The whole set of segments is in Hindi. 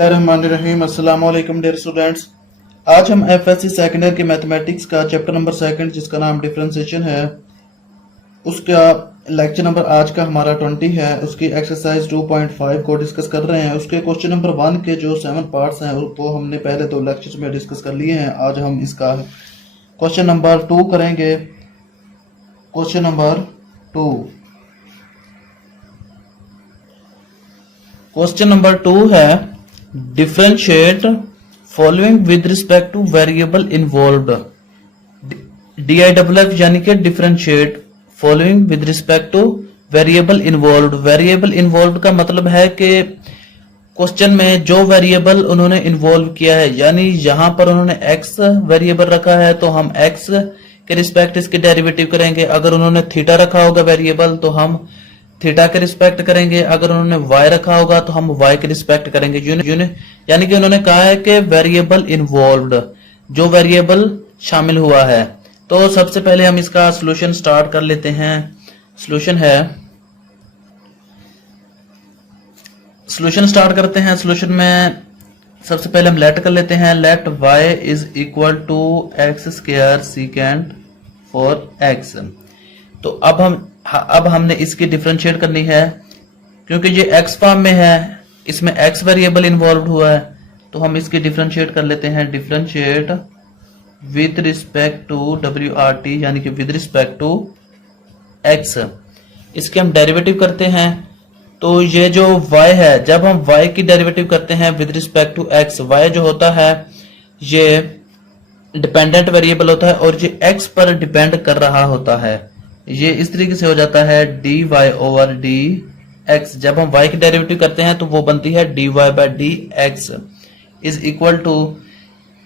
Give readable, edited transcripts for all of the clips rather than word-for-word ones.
बिस्मिल्लाहिर्रहमानिर्रहीम। अस्सलाम वालेकुम डियर स्टूडेंट्स। आज हम एफएससी सेकेंड ईयर की मैथमेटिक्स का चैप्टर नंबर सेकंड जिसका नाम डिफरेंशिएशन है, उसका लेक्चर नंबर आज का हमारा 20 है। उसकी एक्सरसाइज 2.5 को डिस्कस कर रहे हैं। उसके क्वेश्चन नंबर 1 के जो 7 पार्ट्स हैं वो हमने पहले 2 लेक्चर्स में डिस्कस कर लिए हैं। आज हम इसका क्वेश्चन नंबर 2 करेंगे। क्वेश्चन नंबर 2, क्वेश्चन नंबर 2 है differentiate following with respect two variable involved. DIFF यानी कि differentiate following with respect two variable involved. Variable involved का मतलब है कि क्वेश्चन में जो वेरिएबल उन्होंने इन्वॉल्व किया है, यानी यहां पर उन्होंने x वेरिएबल रखा है तो हम x के रिस्पेक्ट इसके डेरिवेटिव करेंगे। अगर उन्होंने थीटा रखा होगा वेरिएबल तो हम थीटा के रिस्पेक्ट करेंगे। अगर उन्होंने y रखा होगा तो हम y के रिस्पेक्ट करेंगे। यानी कि उन्होंने कहा है कि वेरिएबल इन्वॉल्व्ड, जो वेरिएबल शामिल हुआ है। तो सबसे पहले हम इसका सॉल्यूशन स्टार्ट कर लेते हैं। सॉल्यूशन स्टार्ट करते हैं। सॉल्यूशन में सबसे पहले हम लेट कर लेते हैं। Let y is equal to X square secant for x। तो अब हमने इसकी डिफरेंशिएट करनी है, क्योंकि ये x फॉर्म में है, इसमें x वेरिएबल इन्वॉल्व हुआ है। तो हम इसकी डिफरेंशिएट कर लेते हैं। Differentiate with respect to WRT यानी कि विद रिस्पेक्ट टू x। इसके हम डेरिवेटिव करते हैं। तो ये जो y है, जब हम y की डेरिवेटिव करते हैं with respect to x, y जो होता है ये डिपेंडेंट वेरिएबल होता है और ये x पर डिपेंड कर रहा होता है। ये इस तरीके से हो जाता है dy ओवर dx। जब हम y की डेरिवेटिव करते हैं तो वो बनती है dy by dx is equal to,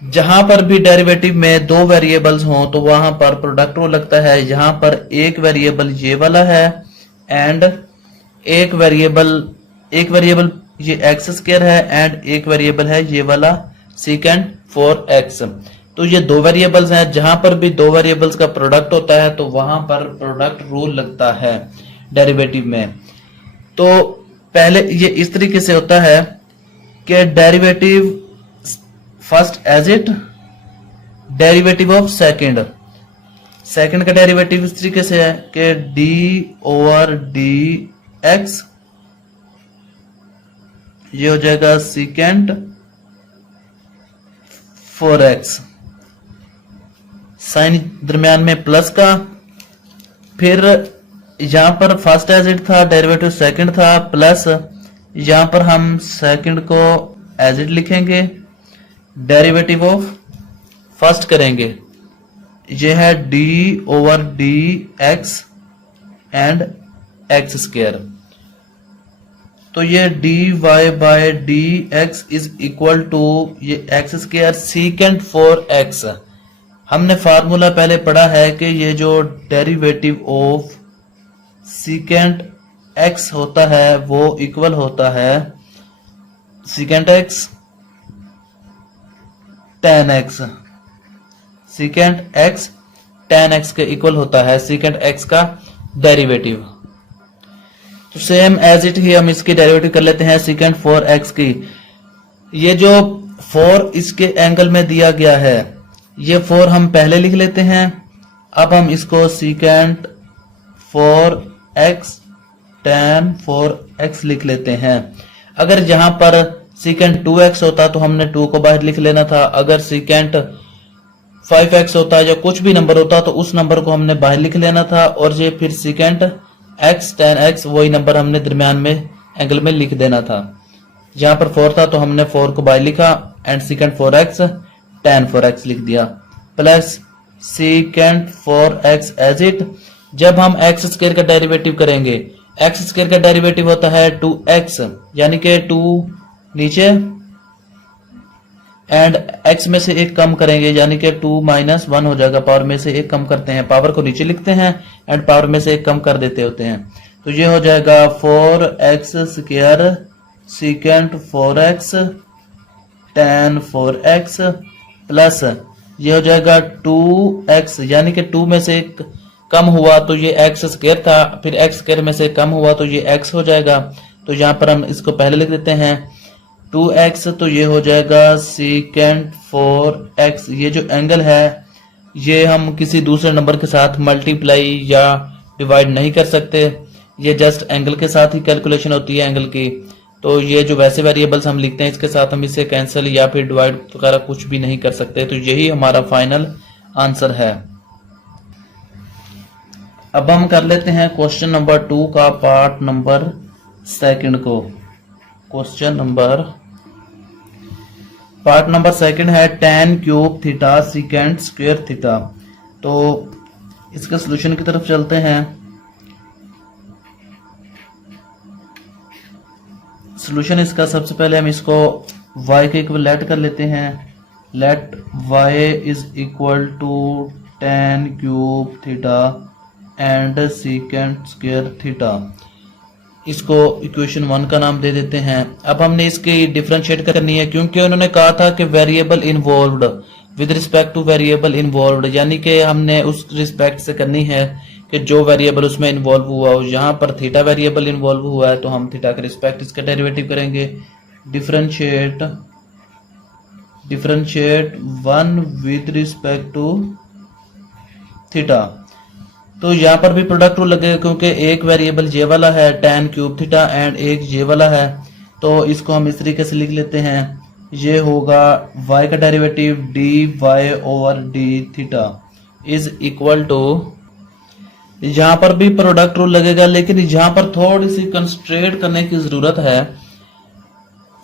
जहां पर भी डेरिवेटिव में 2 वेरिएबल्स हों तो वहां पर प्रोडक्ट वो लगता है। यहां पर एक वेरिएबल ये वाला है एंड एक वेरिएबल ये एक्स स्क्वायर है एंड एक वेरिएबल है ये वाला सीकेंट फॉर एक्स। तो ये 2 वेरिएबल्स हैं। जहां पर भी 2 वेरिएबल्स का प्रोडक्ट होता है तो वहां पर प्रोडक्ट रूल लगता है डेरिवेटिव में। तो पहले ये इस तरीके से होता है कि derivative first as it, derivative of second का डेरिवेटिव इस तरीके से है कि d ओवर dx, ये हो जाएगा सीकेंट फॉर x, साइन दरमियान में प्लस का। फिर यहां पर फर्स्ट एज इट था, डेरिवेटिव सेकंड था, प्लस यहां पर हम सेकंड को एज इट लिखेंगे, डेरिवेटिव ऑफ फर्स्ट करेंगे। यह है d over dx and x square. तो ये dy by dx is equal to ये x square secant for x। हमने फार्मूला पहले पढ़ा है कि ये जो डेरिवेटिव ऑफ सीकेंट x होता है वो इक्वल होता है secant x tan x। Secant x tan x के इक्वल होता है सीकेंट x का डेरिवेटिव। तो सेम एज इट ही हम इसकी डेरिवेटिव कर लेते हैं सीकेंट फॉर x की। ये जो 4 इसके एंगल में दिया गया है, ये 4 हम पहले लिख लेते हैं। अब हम इसको secant for x tan for x लिख लेते हैं। अगर यहां पर सीकेंट 2x होता तो हमने 2 को बाहर लिख लेना था। अगर सीकेंट 5x होता या कुछ भी नंबर होता तो उस नंबर को हमने बाहर लिख लेना था, और ये फिर सीकेंट x tan x वही नंबर हमने दरमियान में एंगल में लिख देना था। जहां पर 4 था तो हमने 4 को बाहर लिखा and secant 4x tan 4x लिख दिया, plus secant 4x as it. जब हम x स्क्वायर का डेरिवेटिव करेंगे, x स्क्वायर का डेरिवेटिव होता है 2x, यानी कि 2 नीचे एंड x में से 1 कम करेंगे, यानी कि 2 माइनस 1 हो जाएगा। पावर में से 1 कम करते हैं, पावर को नीचे लिखते हैं एंड पावर में से 1 कम कर देते होते हैं। तो ये हो जाएगा 4x square secant 4x tan 4x plus ये हो जाएगा 2x, यानी कि 2 में से 1 कम हुआ तो ये एक्स स्क्वायर था, फिर एक्स स्क्वायर में से कम हुआ तो ये एक्स हो जाएगा। तो यहाँ पर हम इसको पहले लिख देते हैं 2x, तो ये हो जाएगा सीकेंट 4x। ये जो एंगल है ये हम किसी दूसरे नंबर के साथ मल्टीप्लाई या डिवाइड नहीं कर सकते, ये जस्ट एंगल के साथ ही कैलकुलेशन होती है एंगल की। तो ये जो वैसे वेरिएबल्स हम लिखते हैं इसके साथ हम इसे कैंसिल या फिर डिवाइड वगैरह कुछ भी नहीं कर सकते। तो यही हमारा फाइनल आंसर है। अब हम कर लेते हैं क्वेश्चन नंबर 2 का पार्ट नंबर 2 को। क्वेश्चन नंबर पार्ट नंबर 2 है tan cube theta secant square theta. तो इसके सॉल्यूशन की तरफ चलते हैं। सॉल्यूशन इसका सबसे पहले हम इसको y के इक्वल लेट कर लेते हैं। Let y is equal to tan cube theta and secant square theta. इसको इक्वेशन 1 का नाम दे देते हैं। अब हमने इसकी डिफरेंशिएट करनी है क्योंकि उन्होंने कहा था कि variable involved with respect two variable involved, यानी कि हमने उस रिस्पेक्ट से करनी है कि जो वेरिएबल उसमें इन्वॉल्व हुआ हो। यहाँ पर थीटा वेरिएबल इन्वॉल्व हुआ है तो हम थीटा के रिस्पेक्ट इसका डेरिवेटिव करेंगे। Differentiate 1 with respect to theta. तो यहाँ पर भी प्रोडक्ट रूल लगेगा क्योंकि एक वेरिएबल जे वाला है tan क्यूब थीटा एंड एक जे वाला है। तो इसको हम इस तरीके से लिख लेते हैं। ये होगा y का derivative dy over D theta is equal to, यहाँ पर भी प्रोडक्ट रूल लगेगा लेकिन यहाँ पर थोड़ी सी कंस्ट्रेंट करने की जरूरत है।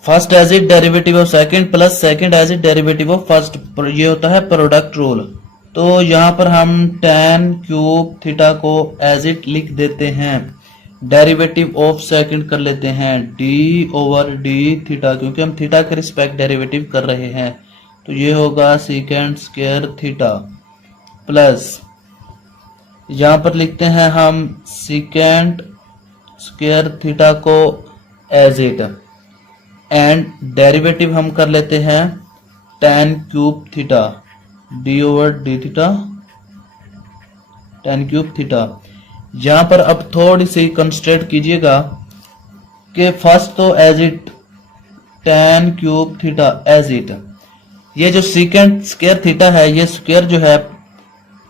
First as it derivative of second plus second as it derivative of first, ये होता है प्रोडक्ट रूल। तो यहाँ पर हम tan क्यूब थीटा को एज इट लिख देते हैं, डेरिवेटिव ऑफ सेकंड कर लेते हैं d ओवर डी थीटा क्योंकि हम थीटा के रिस्पेक्ट डेरिवेटिव कर रहे हैं। तो ये होगा सीकेंट स्क्वायर थीटा प्लस, यहाँ पर लिखते हैं हम सीकेंट स्क्वायर थीटा को एज इट एंड डेरिवेटिव हम कर लेते हैं tan cube theta D over D theta tan cube theta. यहाँ पर अब थोड़ी सी कंस्ट्रेंट कीजिएगा कि फर्स्ट तो as it tan cube theta as it, ये जो सीकेंट स्क्वायर थीटा है ये स्क्वायर जो है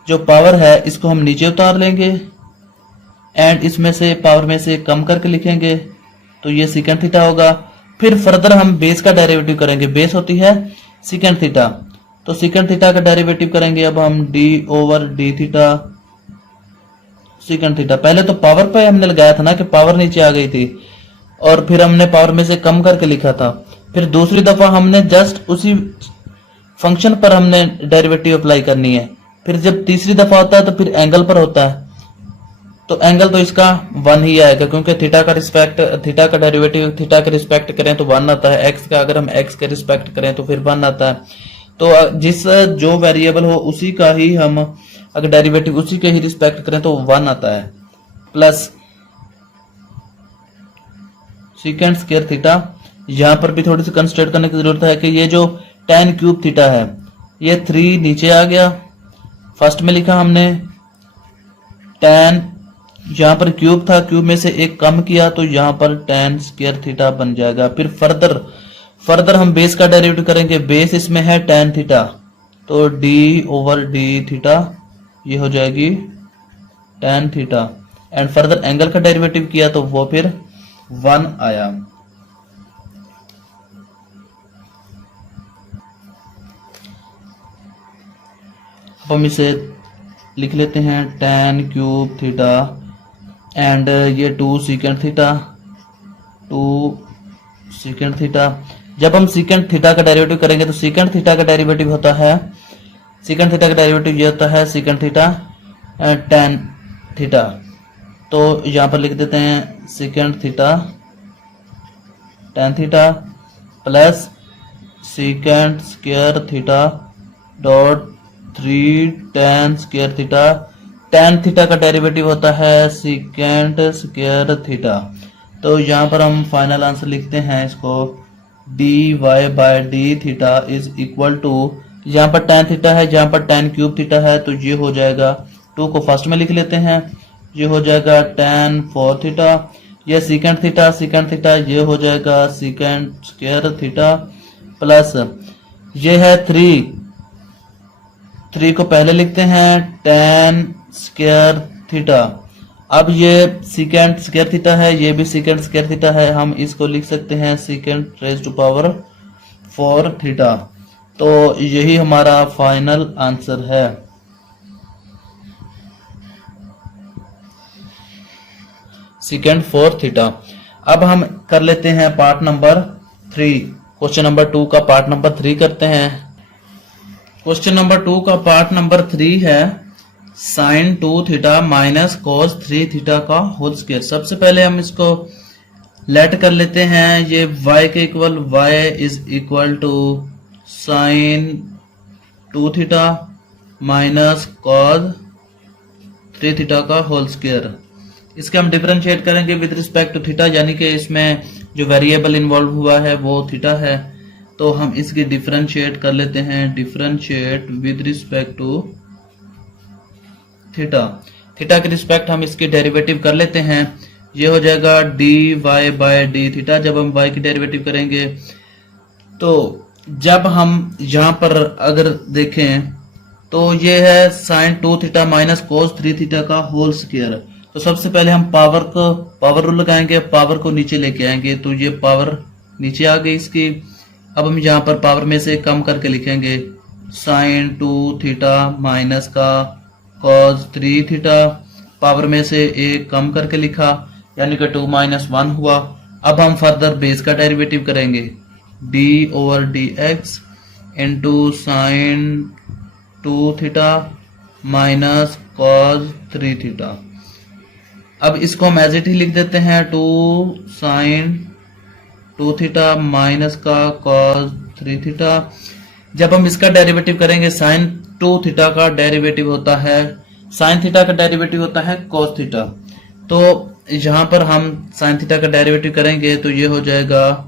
जो पावर है इसको हम नीचे उतार लेंगे एंड इसमें से पावर में से कम करके लिखेंगे तो ये सीकेंट थीटा होगा। फिर फर्दर हम बेस का डेरिवेटिव करेंगे, बेस होती है सीकेंट थीटा, तो सीकेंट थीटा का डेरिवेटिव करेंगे अब हम d over D theta secant theta. पहले तो पावर पे हमने लगाया था ना कि पावर नीचे आ गई थी और फिर हमने पावर में से कम करके लिखा था। फिर दूसरी दफा हमने जस्ट उसी फंक्शन पर हमने डेरिवेटिव अप्लाई करनी है। फिर जब तीसरी दफा होता है तो फिर एंगल पर होता है, तो एंगल तो इसका 1 ही आएगा क्योंकि थीटा का डेरिवेटिव थीटा के रिस्पेक्ट करें तो 1 आता है, एक्स का अगर हम एक्स के रिस्पेक्ट करें तो फिर 1 आता है। तो जिस जो वेरिएबल हो उसी का ही हम अगर डेरिवेटिव उसी के ही रिस्पेक्ट करें तो 1 आता है प्लस सीकेंट स्क्वायर थीटा। यहाँ पर भी थोड़ी सी कंस्ट्रेंट करने की जरूरत है कि ये जो tan क्यूब थीटा है ये 3 नीचे आ गया, फर्स्ट में लिखा हमने tan, यहाँ पर क्यूब था क्यूब में से एक कम किया तो यहाँ पर tan स्क्वायर थीटा बन जाएगा। फिर फर्दर हम बेस का डेरिवेटिव करेंगे, बेस इसमें है tan थीटा तो d ओवर डी थीटा ये हो जाएगी tan theta and further angle का डेरिवेटिव किया तो वो फिर 1 आया। हम इसे लिख लेते हैं tan क्यूब थीटा एंड ये 2 सीकेंट थीटा। जब हम सीकेंट थीटा का डेरिवेटिव करेंगे तो सीकेंट थीटा का डेरिवेटिव होता है, सीकेंट थीटा का डेरिवेटिव ये होता है सीकेंट थीटा tan थीटा। तो यहाँ पर लिख देते हैं secant theta tan theta plus secant square theta dot 3 tan square theta. tan theta का डेरिवेटिव होता है सीकेंट स्क्वायर थीटा। तो यहाँ पर हम फाइनल आंसर लिखते हैं इसको dy bye D theta is equal to, यहाँ पर tan थीटा है यहाँ पर tan क्यूब थीटा है तो ये हो जाएगा 2 को फर्स्ट में लिख लेते हैं, ये हो जाएगा tan 4 थीटा ये सीकेंट थीटा ये हो जाएगा सीकेंट स्क्वायर थीटा प्लस ये है 3 को पहले लिखते हैं tan स्क्वायर थीटा। अब ये सीकेंट स्क्वायर थीटा है, ये भी सीकेंट स्क्वायर थीटा है, हम इसको लिख सकते हैं secant raise to power 4 theta. तो यही हमारा फाइनल आंसर है। Secant 4 theta. अब हम कर लेते हैं पार्ट नंबर 3। क्वेश्चन नंबर 2 का पार्ट नंबर 3 करते हैं। क्वेश्चन नंबर 2 का पार्ट नंबर 3 है sine 2 theta minus cos 3 theta का होल स्क्वायर। सबसे पहले हम इसको लेट कर लेते हैं, ये y के equal y is equal to sine 2 theta minus cos 3 theta का होल स्क्वायर। इसके हम डिफरेंशिएट करेंगे विद रिस्पेक्ट टू थीटा, यानी कि इसमें जो वेरिएबल इन्वॉल्व हुआ है वो थीटा है। तो हम इसकी डिफरेंशिएट कर लेते हैं, differentiate with respect to theta. Theta के रिस्पेक्ट हम इसकी डेरिवेटिव कर लेते हैं, ये हो जाएगा dy बाय डी थीटा। जब हम y की डेरिवेटिव करेंगे तो जब हम यहां पर अगर देखें तो ये है sine 2 theta minus cos 3 theta का होल स्क्वायर। तो सबसे पहले हम पावर रूल लगाएंगे, पावर को नीचे लेके आएंगे, तो ये पावर नीचे आ गई इसकी। अब हम यहाँ पर पावर में से कम करके लिखेंगे साइन 2 थीटा माइनस का कॉस 3 थीटा, पावर में से एक कम करके लिखा, यानी कि 2 - 1 हुआ। अब हम फर्दर बेस का डेरिवेटिव करेंगे, d over D x into sine 2 theta minus cos 3 theta. अब इसको हम एज इट ही लिख देते हैं, 2 साइन 2 थीटा माइनस का कॉस 3 थीटा। जब हम इसका डेरिवेटिव करेंगे, साइन 2 थीटा का डेरिवेटिव होता है, साइन थीटा का डेरिवेटिव होता है कॉस थीटा। तो यहां पर हम साइन थीटा का डेरिवेटिव करेंगे तो ये हो जाएगा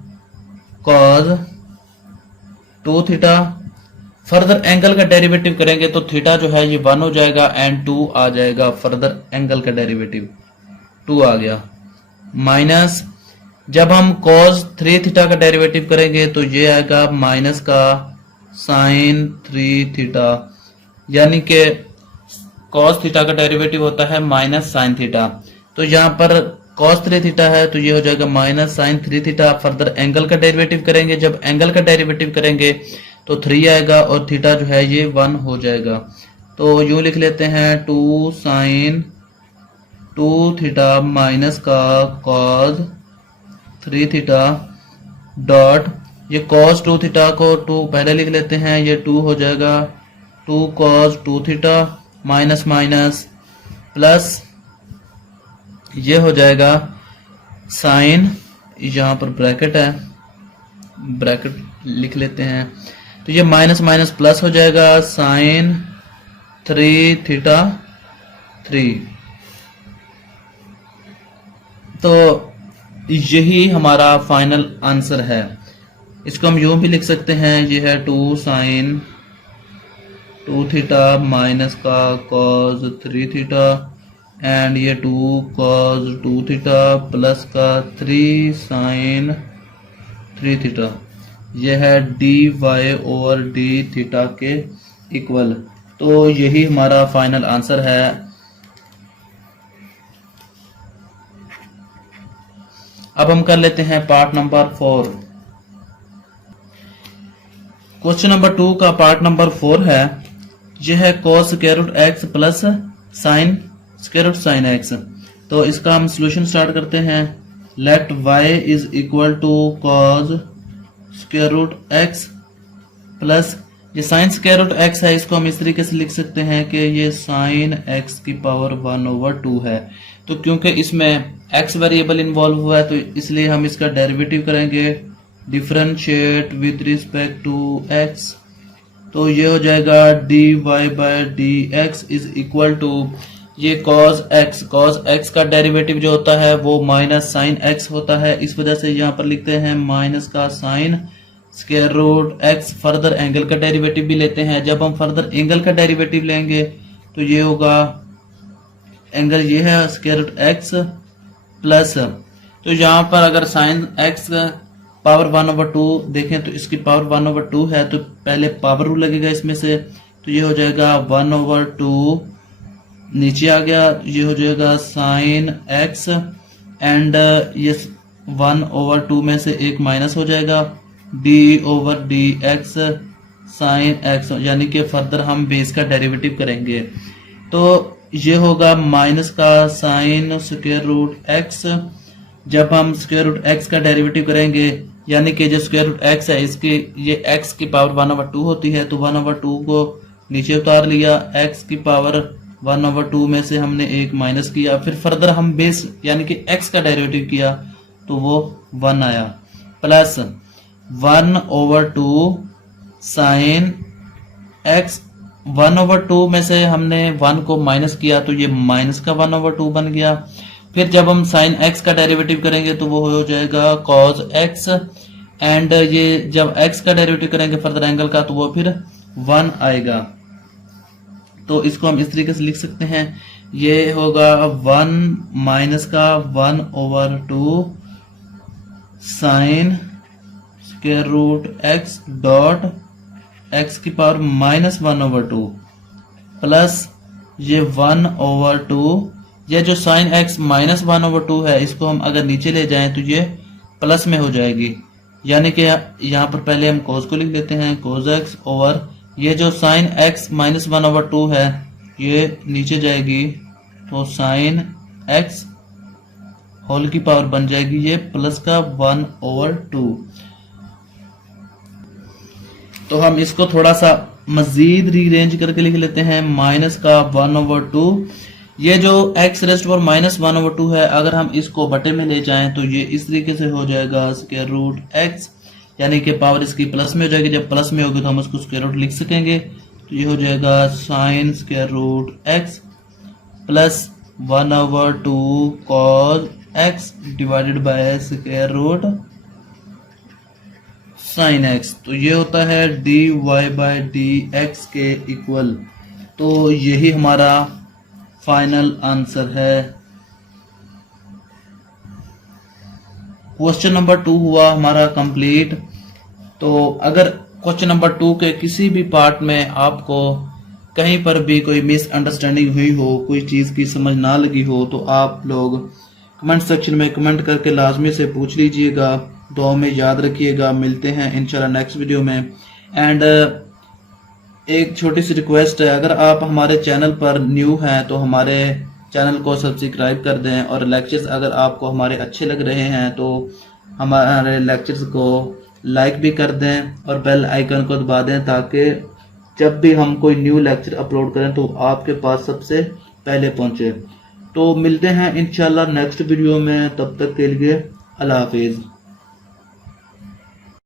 कॉस 2 थीटा। फर्दर एंगल का डेरिवेटिव करेंगे तो थीटा जो है ये 1 हो जाएगा एंड 2 आ जाएगा। फर्दर एंगल का डेरिवेटिव 2 आ गया, माइनस जब हम cos 3 थीटा का डेरिवेटिव करेंगे तो ये आएगा माइनस का साइन 3 थीटा, यानी कि cos थीटा का डेरिवेटिव होता है माइनस साइन थीटा। तो यहाँ पर cos 3 थीटा है तो ये हो जाएगा minus sine 3 theta. Further angle का डेरिवेटिव करेंगे, जब एंगल का डेरिवेटिव करेंगे तो 3 आएगा और थीटा जो है ये 1 हो जाएगा। तो यूं लिख लेते हैं 2 साइन 2 थीटा माइनस का कॉस 3 थीटा डॉट, ये कॉस 2 थीटा को 2 पहले लिख लेते हैं, ये 2 हो जाएगा 2 cos 2 theta minus minus plus ये हो जाएगा साइन, यहाँ पर ब्रैकेट है, ब्रैकेट लिख लेते हैं, तो ये माइनस माइनस प्लस हो जाएगा साइन 3 थीटा 3। तो यही हमारा फाइनल आंसर है। इसको हम यूं भी लिख सकते हैं, ये है 2 साइन 2 थीटा माइनस का कॉस 3 थीटा एंड ये 2 कॉस 2 थीटा प्लस का 3 साइन 3 थीटा। यह है dy ओवर डी थीटा के इक्वल। तो यही हमारा फाइनल आंसर है। अब हम कर लेते हैं पार्ट नंबर 4। क्वेश्चन नंबर 2 का पार्ट नंबर 4 है, यह है cos square root x plus sine square root sine x। तो इसका हम सॉल्यूशन स्टार्ट करते हैं। Let y is equal to cos square root x plus ये साइन स्क्वायर रूट x है, इसको हम इस तरीके से लिख सकते हैं कि ये साइन x की पावर 1/2 है। तो क्योंकि इसमें x वेरिएबल इन्वॉल्व हुआ है तो इसलिए हम इसका डेरिवेटिव करेंगे, differentiate with respect to x। तो ये हो जाएगा dy bye d x is equal to ये cos x का डेरिवेटिव जो होता है वो माइनस साइन x होता है, इस वजह से यहाँ पर लिखते हैं माइनस का sine square root x। Further angle का डेरिवेटिव भी लेते हैं, जब हम फर्दर एंगल का डेरिवेटिव लेंगे तो ये होगा एंगल, ये है स्क्वायर रूट x प्लस तो यहाँ पर अगर साइन एक्स पावर 1/2 देखें तो इसकी पावर 1/2 है, तो पहले पावर रूल लगेगा इसमें से, तो ये हो जाएगा 1/2, नीचे आ गया, ये हो जाएगा साइन एक्स, एंड ये 1/2 में से एक माइनस हो जाएगा, d/dx साइन एक्स, यानी कि फर्दर हम बेस का डेरिवेटिव करेंगे, तो ये होगा माइनस का साइन स्क्वायर रूट एक्स। जब हम स्क्वायर रूट एक्स का डेरिवेटिव करेंगे, यानी कि जो स्क्वायर रूट एक्स है इसकी ये एक्स की पावर 1/2 होती है, तो 1/2 को नीचे उतार लिया, एक्स की पावर 1/2 में से हमने एक माइनस किया, फिर फर्दर हम बेस यानी कि एक्स का डेरिवेटिव किया तो वो 1 आया, प्लस 1/2 साइन एक्स, 1/2 में से हमने 1 को माइनस किया तो ये माइनस का 1/2 बन गया। फिर जब हम साइन एक्स का डेरिवेटिव करेंगे तो वो हो जाएगा कॉस एक्स, एंड ये जब एक्स का डेरिवेटिव करेंगे फर्दर एंगल का तो वो फिर 1 आएगा। तो इसको हम इस तरीके से लिख सकते हैं, ये होगा 1 माइनस का 1/2 sine square root x dot x की पावर -1/2 प्लस ये 1/2, ये जो साइन एक्स -1/2 है इसको हम अगर नीचे ले जाएं तो ये प्लस में हो जाएगी, यानी कि यहाँ पर पहले हम कोस को लिख लेते हैं, कोस एक्स ओवर ये जो साइन एक्स -1/2 है ये नीचे जाएगी, तो साइन एक्स होल की पावर बन जाएगी ये प्लस का 1/2। तो हम इसको थोड़ा सा मजीद रीअरेंज करके लिख लेते हैं, माइनस का 1/2, ये जो x रेस्ट पर -1/2 है अगर हम इसको बटे में ले जाएं तो ये इस तरीके से हो जाएगा स्क्वायर रूट x, यानी कि पावर इसकी प्लस में हो जाएगी, जब प्लस में होगी तो हम उसको स्क्वायर रूट लिख सकेंगे, तो ये हो जाएगा sine square root x plus 1/2 cos x divided by square root sine x, तो ये होता है dy/dx के इक्वल। तो यही हमारा फाइनल आंसर है। क्वेश्चन नंबर 2 हुआ हमारा कंप्लीट। तो अगर क्वेश्चन नंबर 2 के किसी भी पार्ट में आपको कहीं पर भी कोई मिसअंडरस्टैंडिंग हुई हो, कोई चीज की समझ ना लगी हो, तो आप लोग कमेंट सेक्शन में कमेंट करके लाजमी से पूछ लीजिएगा। दुआ में याद रखिएगा, मिलते हैं इंशाल्लाह नेक्स्ट वीडियो में। एंड एक छोटी सी रिक्वेस्ट है, अगर आप हमारे चैनल पर न्यू हैं तो हमारे चैनल को सब्सक्राइब कर दें, और लेक्चर्स अगर आपको हमारे अच्छे लग रहे हैं तो हमारे लेक्चर्स को लाइक भी कर दें और बेल आइकन को दबा दें, ताकि जब भी हम कोई न्यू लेक्चर अपलोड करें तो आपके पास सबसे पहले पहुंचे। तो मिलते हैं इंशाल्लाह नेक्स्ट वीडियो में, तब तक के लिए अल्लाह हाफिज़।